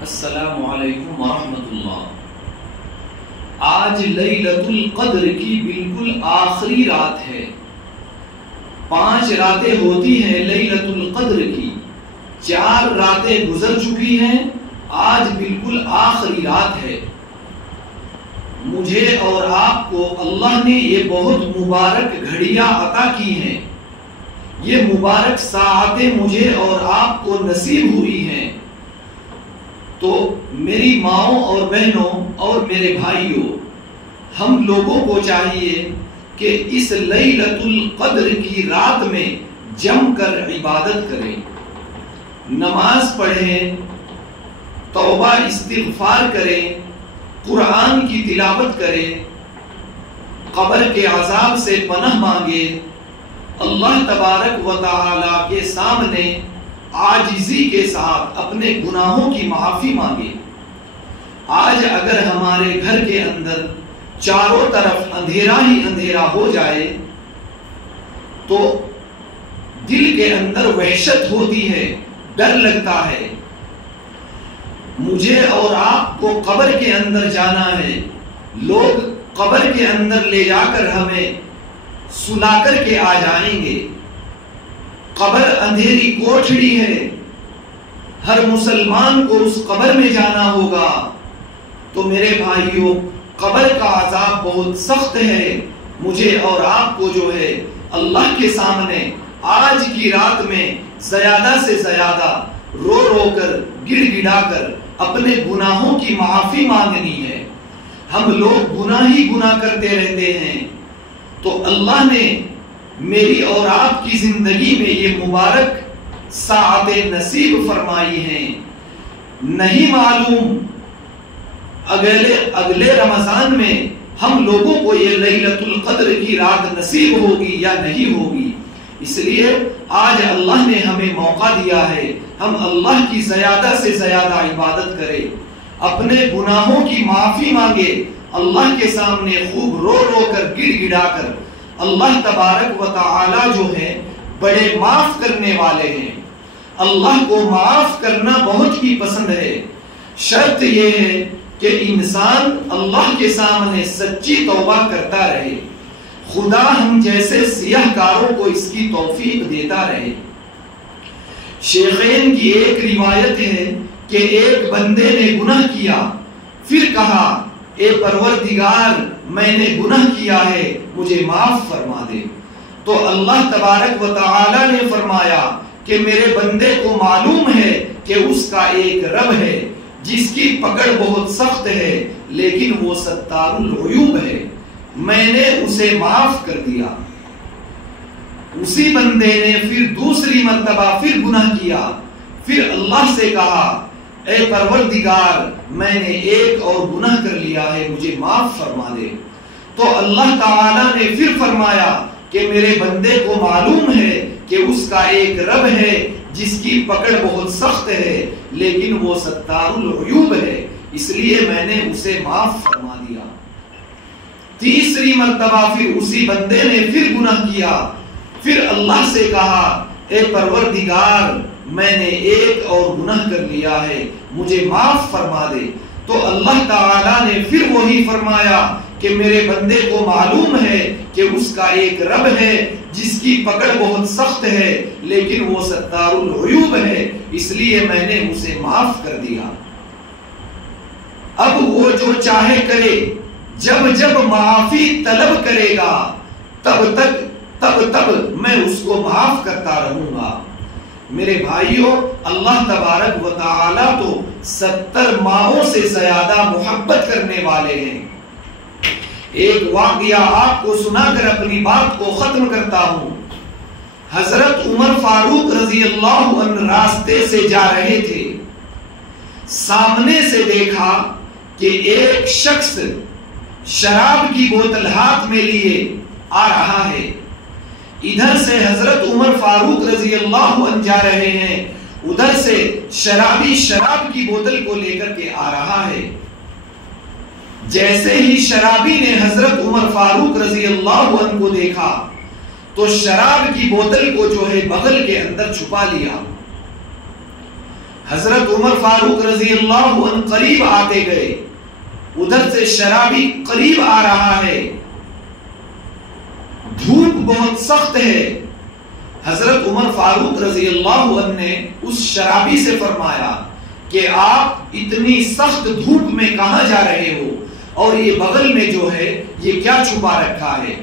السلام علیکم ورحمۃ اللہ۔ آج لیلۃ القدر کی بالکل آخری رات ہے۔ 5 راتیں ہوتی ہیں لیلۃ القدر کی، 4 راتیں گزر چکی ہیں، آج بالکل آخری رات ہے۔ مجھے اور آپ کو اللہ نے یہ بہت مبارک گھڑیاں عطا کی ہیں، یہ مبارک ساعتیں مجھے اور آپ کو نصیب ہوئی ہیں۔ تو میری ماؤں اور بہنوں اور میرے بھائیوں، ہم لوگوں کو چاہیے کہ اس لیلۃ القدر کی رات میں جم کر عبادت کریں، نماز پڑھیں، توبہ استغفار کریں، قرآن کی تلاوت کریں، قبر کے عذاب سے پناہ مانگیں، اللہ تبارک و تعالی کے سامنے عاجزی کے ساتھ اپنے گناہوں کی معافی مانگے۔ آج اگر ہمارے گھر کے اندر چاروں طرف اندھیرا ہی اندھیرا ہو جائے تو دل کے اندر وحشت ہوتی ہے، ڈر لگتا ہے۔ مجھے اور آپ کو قبر کے اندر جانا ہے، لوگ قبر کے اندر لے جا کر ہمیں سلا کر کے آ جائیں گے۔ قبر اندھیری کوٹھڑی ہے، ہر مسلمان کو اس قبر میں جانا ہوگا۔ تو میرے بھائیوں، قبر کا عذاب بہت سخت ہے۔ مجھے اور آپ کو جو ہے اللہ کے سامنے آج کی رات میں زیادہ سے زیادہ رو رو کر گڑ گڑا کر اپنے گناہوں کی معافی مانگنی ہے۔ ہم لوگ گناہ ہی گناہ کرتے رہتے ہیں، تو اللہ نے میری اور آپ کی زندگی میں یہ مبارک ساعتیں نصیب فرمائی ہیں۔ نہیں معلوم اگلے رمضان میں ہم لوگوں کو یہ لیلۃ القدر کی رات نصیب ہوگی یا نہیں ہوگی، اس لیے آج اللہ نے ہمیں موقع دیا ہے، ہم اللہ کی زیادہ سے زیادہ عبادت کریں، اپنے گناہوں کی معافی مانگے، اللہ کے سامنے خوب رو رو کر گڑ گڑا کر۔ اللہ تبارک و تعالی جو ہے بڑے معاف کرنے والے ہیں، اللہ کو معاف کرنا بہت ہی پسند ہے۔ شرط یہ ہے کہ انسان اللہ کے سامنے سچی توبہ کرتا رہے، خدا ہم جیسے سیاہ کاروں کو اس کی توفیق دیتا رہے۔ شیخین کی ایک روایت ہے کہ ایک بندے نے گناہ کیا، پھر کہا اے پروردگار میں نے گناہ کیا ہے، مجھے معاف فرما دے۔ تو اللہ تبارک و تعالی نے فرمایا کہ میرے بندے کو معلوم ہے کہ اس کا ایک رب ہے جس کی پکڑ بہت سخت ہے، لیکن وہ ستار العیوب ہے، میں نے اسے معاف کر دیا۔ اسی بندے نے پھر دوسری مرتبہ پھر گناہ کیا، پھر اللہ سے کہا اے پروردگار میں نے ایک اور گناہ کر لیا ہے، مجھے معاف فرما دے۔ تو اللہ تعالیٰ نے پھر فرمایا کہ میرے بندے کو معلوم ہے کہ اس کا ایک رب ہے جس کی پکڑ بہت سخت ہے، لیکن وہ ستار العیوب ہے، اس لیے میں نے اسے معاف فرما دیا۔ تیسری مرتبہ پھر اسی بندے نے پھر گناہ کیا، پھر اللہ سے کہا اے پروردگار میں نے ایک اور گناہ کر لیا ہے، مجھے معاف فرما دے۔ تو اللہ تعالیٰ نے پھر وہی فرمایا کہ میرے بندے کو معلوم ہے کہ اس کا ایک رب ہے جس کی پکڑ بہت سخت ہے، لیکن وہ ستار العیوب ہے، اس لیے میں نے اسے معاف کر دیا۔ اب وہ جو چاہے کرے، جب جب معافی طلب کرے گا تب میں اس کو معاف کرتا رہوں گا۔ میرے بھائیوں، اللہ تبارک و تعالی تو 70 ماہوں سے زیادہ محبت کرنے والے ہیں۔ ایک واقعہ آپ کو سنا کر اپنی بات کو ختم کرتا ہوں۔ حضرت عمر فاروق رضی اللہ عنہ راستے سے جا رہے تھے، سامنے سے دیکھا کہ ایک شخص شراب کی بوتل ہاتھ میں لیے آ رہا ہے۔ ادھر سے حضرت عمر فاروق رضی اللہ عنہ جا رہے ہیں، ادھر سے شرابی شراب کی بوتل کو لے کر کے آ رہا ہے۔ جیسے ہی شرابی نے حضرت عمر فاروق رضی اللہ عنہ کو دیکھا تو شراب کی بوتل کو جو ہے بغل کے اندر چھپا لیا۔ حضرت عمر فاروق رضی اللہ عنہ قریب آتے گئے، ادھر سے شرابی قریب آ رہا ہے، دھوپ بہت سخت ہے۔ حضرت عمر فاروق رضی اللہ عنہ نے اس شرابی سے فرمایا کہ آپ اتنی سخت دھوپ میں کہاں جا رہے ہو، اور یہ بغل میں جو ہے یہ کیا چھپا رکھا ہے؟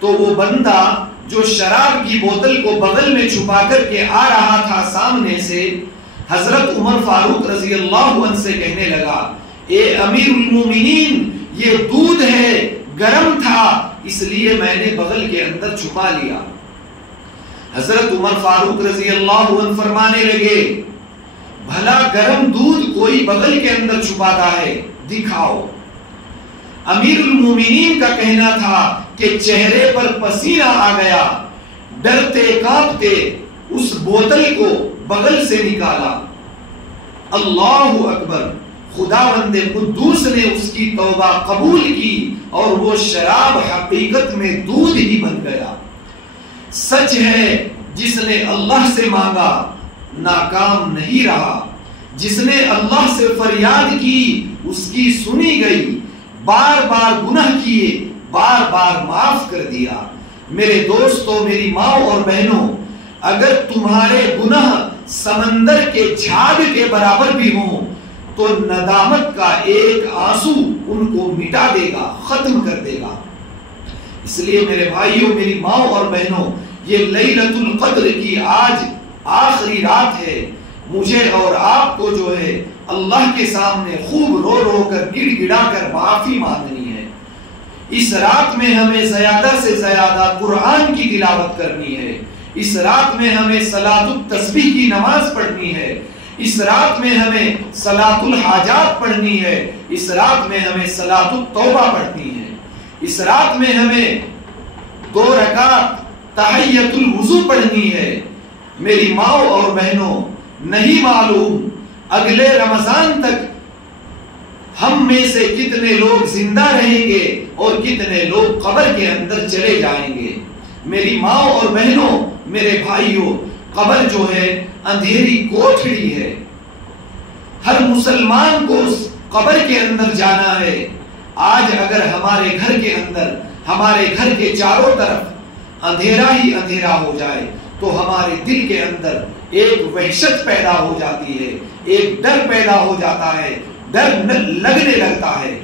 تو وہ بندہ جو شراب کی بوتل کو بغل میں چھپا کر کے آ رہا تھا سامنے سے، حضرت عمر فاروق رضی اللہ عنہ سے کہنے لگا، اے امیر المومنین، یہ دودھ ہے، گرم تھا، اس لیے میں نے بغل کے اندر چھپا لیا۔ حضرت عمر فاروق رضی اللہ عنہ فرمانے لگے، بھلا گرم دودھ کوئی بغل کے اندر چھپاتا ہے؟ دکھاؤ۔ امیر المومنین کا کہنا تھا کہ چہرے پر پسینہ آ گیا، ڈرتے کانپتے اس بوتل کو بغل سے نکالا۔ اللہ اکبر، خداوند قدوس نے اس کی توبہ قبول کی اور وہ شراب حقیقت میں دودھ ہی بن گیا۔ سچ ہے، جس نے اللہ سے مانگا ناکام نہیں رہا، جس نے اللہ سے فریاد کی اس کی سنی گئی، بار بار گناہ کیے بار بار معاف کر دیا۔ میرے دوستوں، میری ماں اور بہنوں، اگر تمہارے گناہ سمندر کے جھاگ کے برابر بھی ہوں تو ندامت کا ایک آنسو ان کو مٹا دے گا، ختم کر دے گا۔ اس لیے میرے بھائیوں، میری ماں اور بہنوں، یہ لیلۃ القدر کی آج آخری رات ہے۔ مجھے اور آپ کو جو ہے اللہ کے سامنے خوب رو رو کر گڑ گڑا کر معافی مانگنی ہے۔ اس رات میں ہمیں زیادہ سے زیادہ قرآن کی تلاوت کرنی ہے، اس رات میں ہمیں صلاۃ التسبیح کی نماز پڑھنی ہے، اس رات میں ہمیں صلاۃ الحاجات پڑھنی ہے، اس رات میں ہمیں صلاۃ التوبہ پڑھنی ہے، اس رات میں ہمیں 2 رکعت تحیۃ الوضو پڑھنی ہے۔ میری ماں اور بہنوں، نہیں معلوم اگلے رمضان تک ہم میں سے کتنے لوگ زندہ رہیں گے اور کتنے لوگ قبر کے اندر چلے جائیں گے۔ میری ماں اور بہنوں، میرے بھائیوں، قبر جو ہے اندھیری کوٹھڑی ہے۔ ہر مسلمان کو اس قبر کے اندر جانا ہے۔ آج اگر ہمارے گھر کے اندر، ہمارے گھر کے چاروں طرف اندھیرا ہی اندھیرا ہو جائے تو ہمارے دل کے اندر ایک وحشت پیدا ہو جاتی ہے، ایک ڈر پیدا ہو جاتا ہے، ڈر لگنے لگتا ہے۔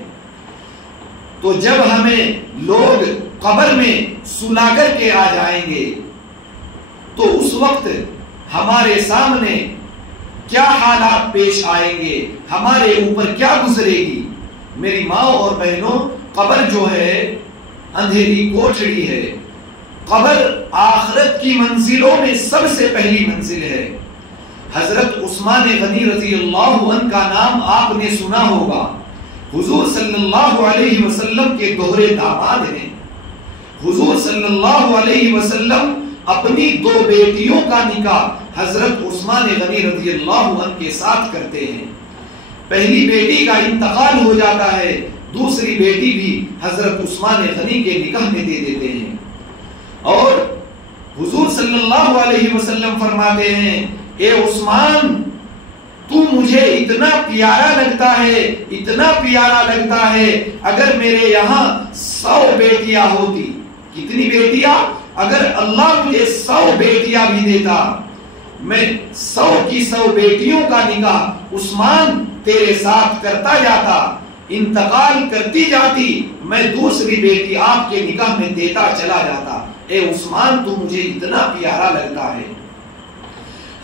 تو جب ہمیں لوگ قبر میں سلا کر کے آ جائیں گے تو اس وقت ہمارے سامنے کیا حالات پیش آئیں گے، ہمارے اوپر کیا گزرے گی۔ میری ماں اور بہنوں، قبر جو ہے اندھیری کوٹھڑی ہے۔ قبر آخرت کی منزلوں میں سب سے پہلی منزل ہے۔ حضرت عثمان غنی رضی اللہ عنہ کا نام آپ نے سنا ہوگا، حضور صلی اللہ علیہ وسلم کے دوہرے داماد ہیں۔ حضور صلی اللہ علیہ وسلم اپنی 2 بیٹیوں کا نکاح حضرت عثمان غنی رضی اللہ عنہ کے ساتھ کرتے ہیں۔ پہلی بیٹی کا انتقال ہو جاتا ہے، دوسری بیٹی بھی حضرت عثمان غنی کے نکاح میں دے دیتے ہیں۔ اور حضور صلی اللہ علیہ وسلم فرماتے ہیں، اے عثمان، تو مجھے اتنا پیارا لگتا ہے، اتنا پیارا لگتا ہے، اگر میرے یہاں 100 بیٹیاں ہوتی۔ کتنی بیٹیاں؟ اگر اللہ مجھے 100 بیٹیاں بھی دیتا، میں 100 کی 100 بیٹیوں کا نکاح عثمان تیرے ساتھ کرتا جاتا، انتقال کرتی جاتی، میں دوسری بیٹی آپ کے نکاح میں دیتا چلا جاتا۔ اے عثمان، تو مجھے اتنا پیارا لگتا ہے۔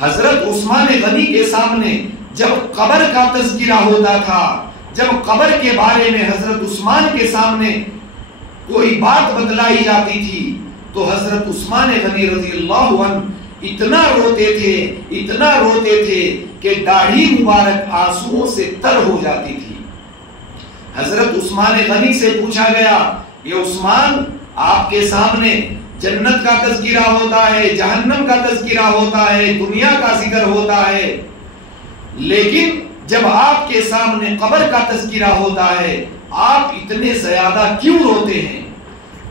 حضرت عثمان غنی کے سامنے جب قبر کا تذکرہ ہوتا تھا، جب قبر کے بارے میں حضرت عثمان کے سامنے کوئی بات بتلائی جاتی تھی تو حضرت عثمان غنی رضی اللہ عنہ اتنا روتے تھے، اتنا روتے تھے کہ داڑھی مبارک آنسوؤں سے تر ہو جاتی تھی۔ حضرت عثمان غنی سے پوچھا گیا، یہ عثمان، آپ کے سامنے جنت کا تذکرہ ہوتا ہے، جہنم کا تذکرہ ہوتا ہے، دنیا کا ذکر ہوتا ہے، لیکن جب آپ کے سامنے قبر کا تذکرہ ہوتا ہے آپ اتنے زیادہ کیوں روتے ہیں؟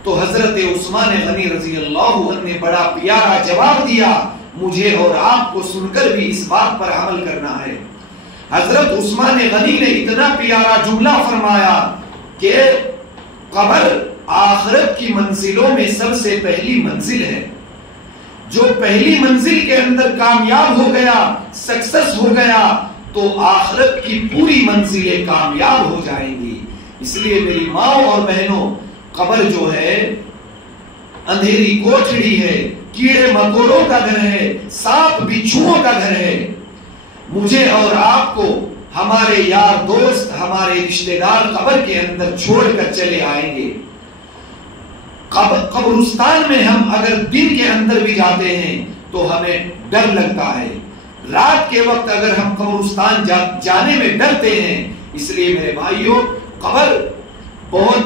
تو حضرت عثمان غنی رضی اللہ عنہ نے بڑا پیارا جواب دیا، مجھے اور آپ کو سن کر بھی اس بات پر عمل کرنا ہے۔ حضرت عثمان غنی نے اتنا پیارا جملہ فرمایا کہ قبر آخرت کی منزلوں میں سب سے پہلی منزل ہے۔ جو پہلی منزل کے اندر کامیاب ہو گیا، سکسس ہو گیا، تو آخرت کی پوری منزلیں کامیاب ہو جائیں گی۔ اس لیے میری ماں اور بہنوں، قبر جو ہے اندھیری کوٹھڑی ہے، کیڑے مکوڑوں کا گھر ہے، سانپ بچھوؤں کا گھر ہے۔ مجھے اور آپ کو ہمارے یار دوست، ہمارے رشتہ دار قبر کے اندر چھوڑ کر چلے آئیں گے۔ قبرستان میں ہم اگر دن کے اندر بھی جاتے ہیں تو ہمیں ڈر لگتا ہے، رات کے وقت اگر ہم قبرستان جانے میں ڈرتے ہیں۔ اس لیے میرے بھائیوں، قبر بہت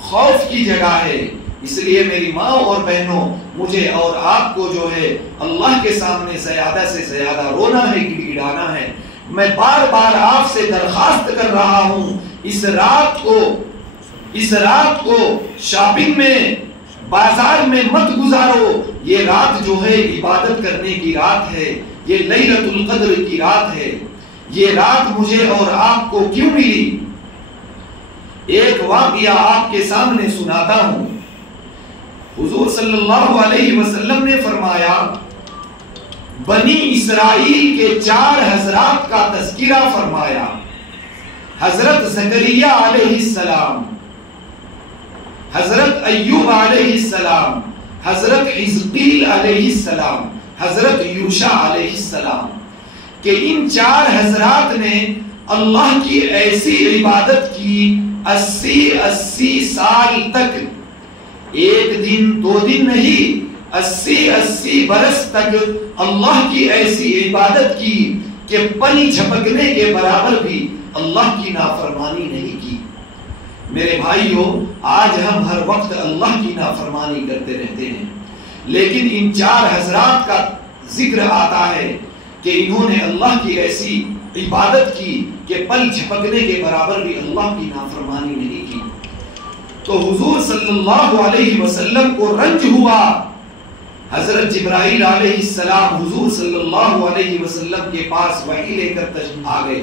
خوف کی جگہ ہے۔ اس لیے میری ماں اور بہنوں، مجھے اور آپ کو جو ہے اللہ کے سامنے زیادہ سے زیادہ رونا ہے، گڑ گڑانا ہے۔ میں بار بار آپ سے درخواست کر رہا ہوں، اس رات کو شاپنگ میں، بازار میں مت گزارو۔ یہ رات جو ہے عبادت کرنے کی رات ہے، یہ لیلۃ القدر کی رات ہے۔ یہ رات مجھے اور آپ کو کیوں ملی؟ ایک واقعہ آپ کے سامنے سناتا ہوں۔ حضور صلی اللہ علیہ وسلم نے فرمایا، بنی اسرائیل کے 4 حضرات کا تذکرہ فرمایا۔ حضرت زکریا علیہ السلام، حضرت ایوب علیہ السلام، حضرت حزقیل علیہ السلام، حضرت یوشع علیہ السلام، کہ ان 4 حضرات نے اللہ کی ایسی عبادت کی 80 سال تک، ایک دن 2 دن نہیں، 80 برس تک اللہ کی ایسی عبادت کی کہ پل جھپکنے کے برابر بھی اللہ کی نافرمانی نہیں کی۔ میرے بھائیوں، آج ہم ہر وقت اللہ کی نافرمانی کرتے رہتے ہیں، لیکن ان 4 حضرات کا ذکر آتا ہے کہ انہوں نے اللہ کی ایسی عبادت کی کہ پل جھپکنے کے برابر بھی اللہ کی نافرمانی نہیں کی۔ تو حضور صلی اللہ علیہ وسلم کو رنج ہوا۔ حضرت جبرائیل علیہ السلام حضور صلی اللہ علیہ وسلم کے پاس وحی لے کر تشریف آ گئے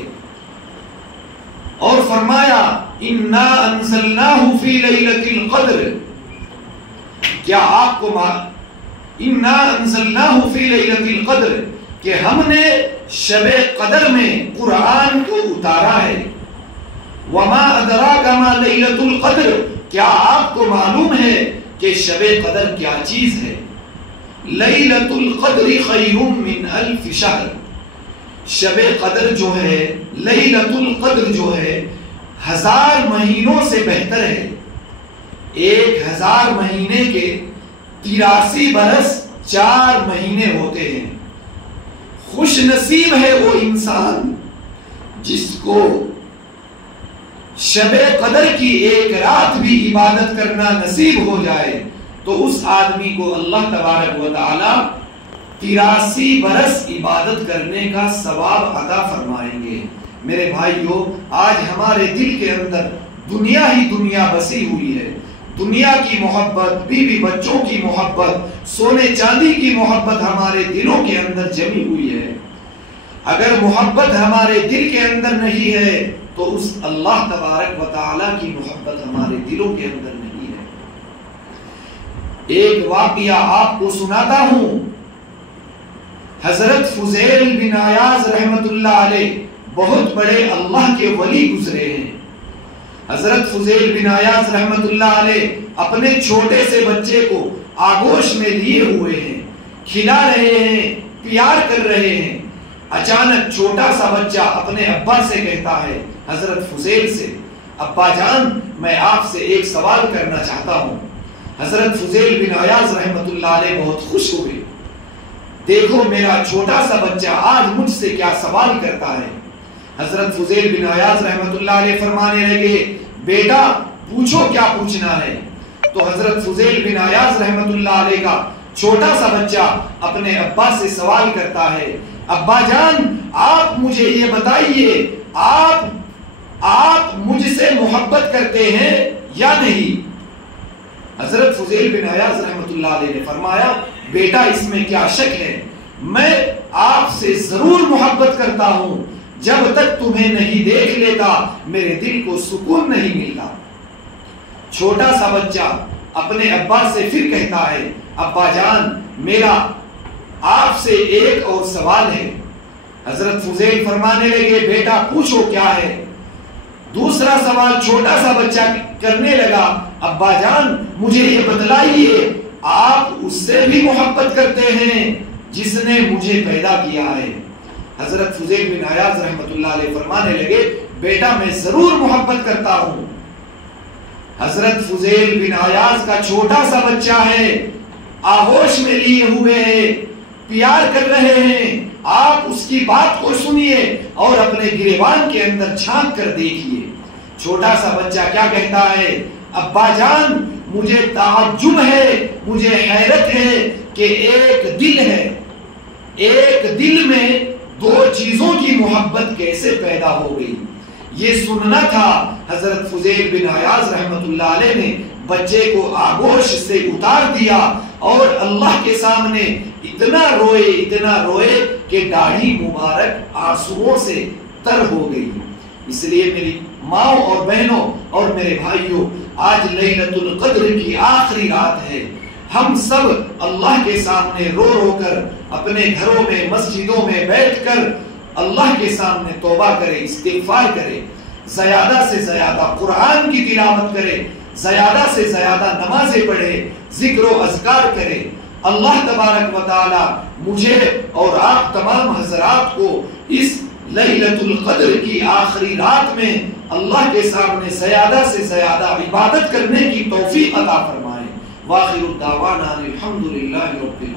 اور فرمایا، اِنَّا أَنزَلْنَاهُ فِي لَيْلَةِ الْقَدْرِ، کیا آپ کو اِنَّا أَنزَلْنَاهُ فِي لَيْلَةِ الْقَدْرِ، کہ ہم نے شب قدر میں قرآن کو اتارا ہے۔ وَمَا أَدْرَاكَ مَا لَيْلَةُ الْقَدْرِ، کیا آپ کو معلوم ہے کہ شب قدر کیا چیز ہے؟ لیلۃ القدر خیر من 1000 شہر، شب قدر جو ہے، لیلۃ القدر جو ہے 1000 مہینوں سے بہتر ہے۔ 1000 مہینے کے 83 برس 4 مہینے ہوتے ہیں۔ خوش نصیب ہے وہ انسان جس کو شب قدر کی ایک رات بھی عبادت کرنا نصیب ہو جائے، تو اس آدمی کو اللہ تبارک و تعالی 83 برس عبادت کرنے کا ثواب عطا فرمائیں گے۔ میرے بھائیوں، آج ہمارے دل کے اندر دنیا ہی دنیا بسی ہوئی ہے۔ دنیا کی محبت، بیوی بچوں کی محبت، سونے چاندی کی محبت ہمارے دلوں کے اندر جمی ہوئی ہے۔ اگر محبت ہمارے دل کے اندر نہیں ہے تو اس اللہ تبارک و تعالیٰ کی محبت ہمارے دلوں کے اندر نہیں ہے۔ ایک واقعہ آپ کو سناتا ہوں۔ حضرت فضیل بن عیاض رحمت اللہ علیہ بہت بڑے اللہ کے ولی گزرے ہیں۔ حضرت فضیل بن عیاض رحمت اللہ علیہ اپنے چھوٹے سے بچے کو آگوش میں لیے ہوئے ہیں، کھلا رہے ہیں، پیار کر رہے ہیں۔ اچانک چھوٹا سا بچہ اپنے ابا سے کہتا ہے، حضرت فضیل سے، ابا جان میں آپ سے ایک سوال کرنا چاہتا ہوں۔ حضرت فضیل بن عیاض رحمت اللہ علیہ بہت خوش ہوئے، دیکھو میرا چھوٹا سا بچہ آج مجھ سے کیا سوال کرتا ہے۔ حضرت فضیل بن عیاض رحمت اللہ علیہ فرمانے لگے، بیٹا پوچھو کیا پوچھنا ہے۔ تو حضرت فضیل بن عیاض رحمت اللہ علیہ کا چھوٹا سا بچہ اپنے ابا سے سوال کرتا ہے، ابا جان آپ مجھے یہ بتائیے، آپ مجھ سے محبت کرتے ہیں یا نہیں؟ حضرت فضیل بن عیاض رحمت اللہ علیہ نے فرمایا، بیٹا اس میں کیا شک ہے، میں آپ سے ضرور محبت کرتا ہوں، جب تک تمہیں نہیں دیکھ لیتا میرے دل کو سکون نہیں ملتا۔ چھوٹا سا بچہ اپنے ابا سے پھر کہتا ہے، ابا جان میرا آپ سے ایک اور سوال ہے۔ حضرت فضیل فرمانے لگے، بیٹا پوچھو کیا ہے؟ دوسرا سوال چھوٹا سا بچہ کرنے لگا، ابا جان مجھے یہ بتلائیے، آپ اس سے بھی محبت کرتے ہیں جس نے مجھے پیدا کیا ہے؟ حضرت فضیل بن عیاض رحمت اللہ علیہ فرمانے لگے، بیٹا میں ضرور محبت کرتا ہوں۔ حضرت فضیل بن عیاض کا چھوٹا سا بچہ ہے، آغوش میں لیے ہوئے ہیں، پیار کر رہے ہیں، آپ اس کی بات کو سنیے اور اپنے گریبان کے اندر جھانک کر دیکھیے۔ چھوٹا سا بچہ کیا کہتا ہے، ابا جان مجھے تعجب ہے، مجھے حیرت ہے کہ ایک دل ہے، ایک دل میں دو چیزوں کی محبت کیسے پیدا ہو گئی؟ یہ سننا تھا۔ حضرت فضیل بن عیاض رحمت اللہ علیہ نے بچے کو آغوش سے اتار دیا اور اللہ کے سامنے اتنا روئے کہ داڑھی مبارک آنسوؤں سے تر ہو گئی۔ اس لیے میری ماں اور بہنوں اور میرے بھائیوں، آج لیلۃ القدر کی آخری رات ہے۔ ہم سب اللہ کے سامنے رو رو کر اپنے گھروں میں مسجدوں میں بیٹھ کر اللہ کے سامنے توبہ کرے، استغفار کرے، زیادہ سے زیادہ قرآن کی تلاوت کرے، زیادہ سے زیادہ نمازیں پڑھے، ذکر و اذکار کرے۔ اللہ تبارک و تعالی مجھے اور آپ تمام حضرات کو اس لیلۃ القدر کی آخری رات میں اللہ کے سامنے زیادہ سے زیادہ عبادت کرنے کی توفیق عطا فرمائے۔ وآخر الدعوانا الحمدللہ رب العالمین۔